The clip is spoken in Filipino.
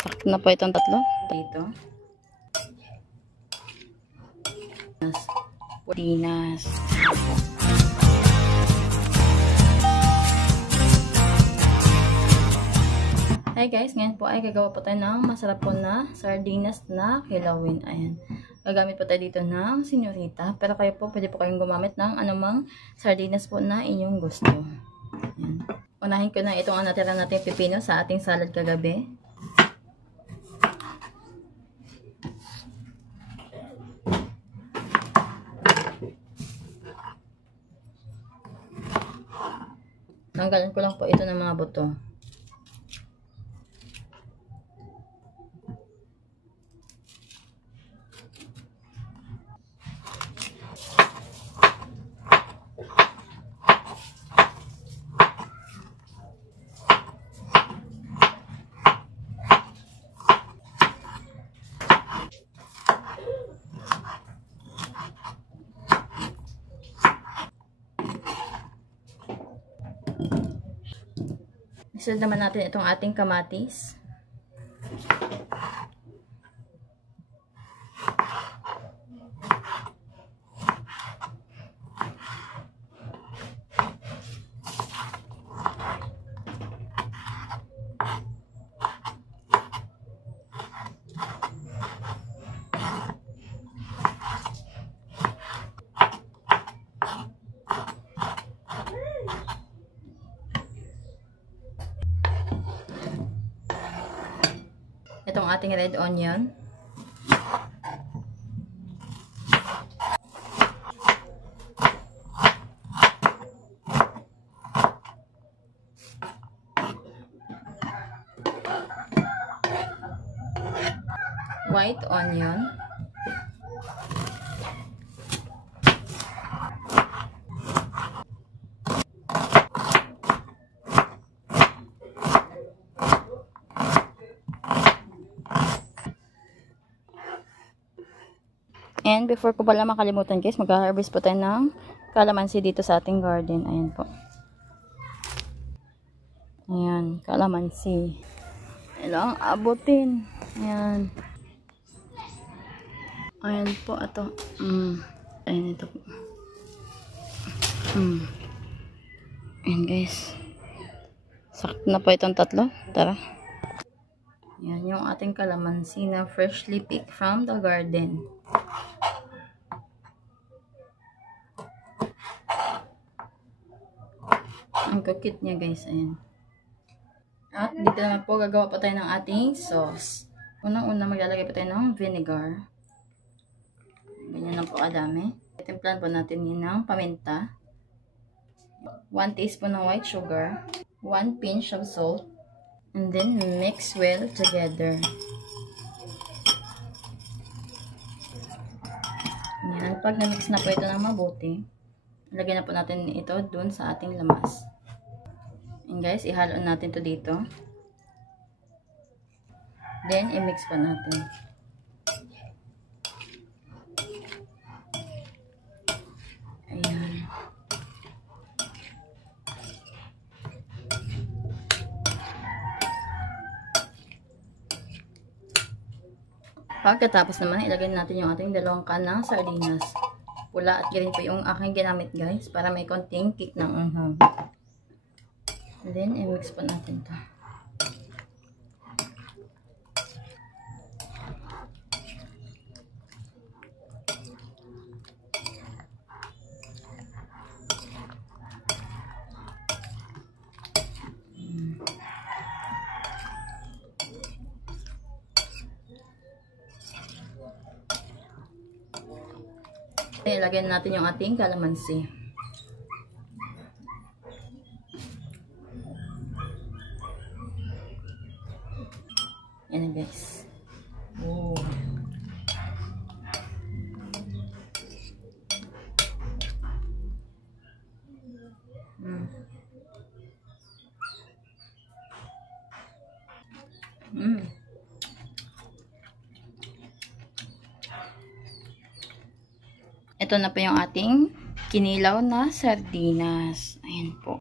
Sakto na po itong tatlo. Dito. Sardinas. Hi guys, ngayon po ay gagawa po tayo ng masarap po na sardinas na kilawin. Ayan. Gagamit po tayo dito ng senyorita. Pero kayo po, pwede po kayong gumamit ng anumang sardinas po na inyong gusto. Ayan. Unahin ko na itong natira natin pipino sa ating salad kagabi. Tanggalan ko lang po ito ng mga buto. Isunod naman natin itong ating kamatis. Itong ating red onion. White onion. And before ko pala makalimutan guys, mag-harvest po tayo ng kalamansi dito sa ating garden. Ayan po. Ayan, kalamansi. Ilang abutin. Ayan. Ayan po, ito. Ayan, ito po. Ayan guys. Sakto na po itong tatlo. Tara. Ayan yung ating kalamansi na freshly picked from the garden. Ang kukit niya guys, ayan. At dito naman po gagawa pa tayo ng ating sauce. Unang-una maglalagay pa tayo ng vinegar. Ganyan lang po kadami. Timplahan po natin yun ng paminta. 1 teaspoon ng white sugar. 1 pinch of salt. And then mix well together. Ayan. Pag na-mix na po ito ng mabuti, ilagay na po natin ito dun sa ating lamas. And guys, ihalo natin to dito. Then, i-mix pa natin. Ayan. Pagkatapos naman, ilagay natin yung ating dalawang can ng sardinas. Pula at green po yung aking ginamit guys, para may konting kick ng anghang. And then, i-mix po natin to. Ilagay natin yung ating kalamansi. Yan guys. Oh. Ito na po yung ating kinilaw na sardinas. Ayan po.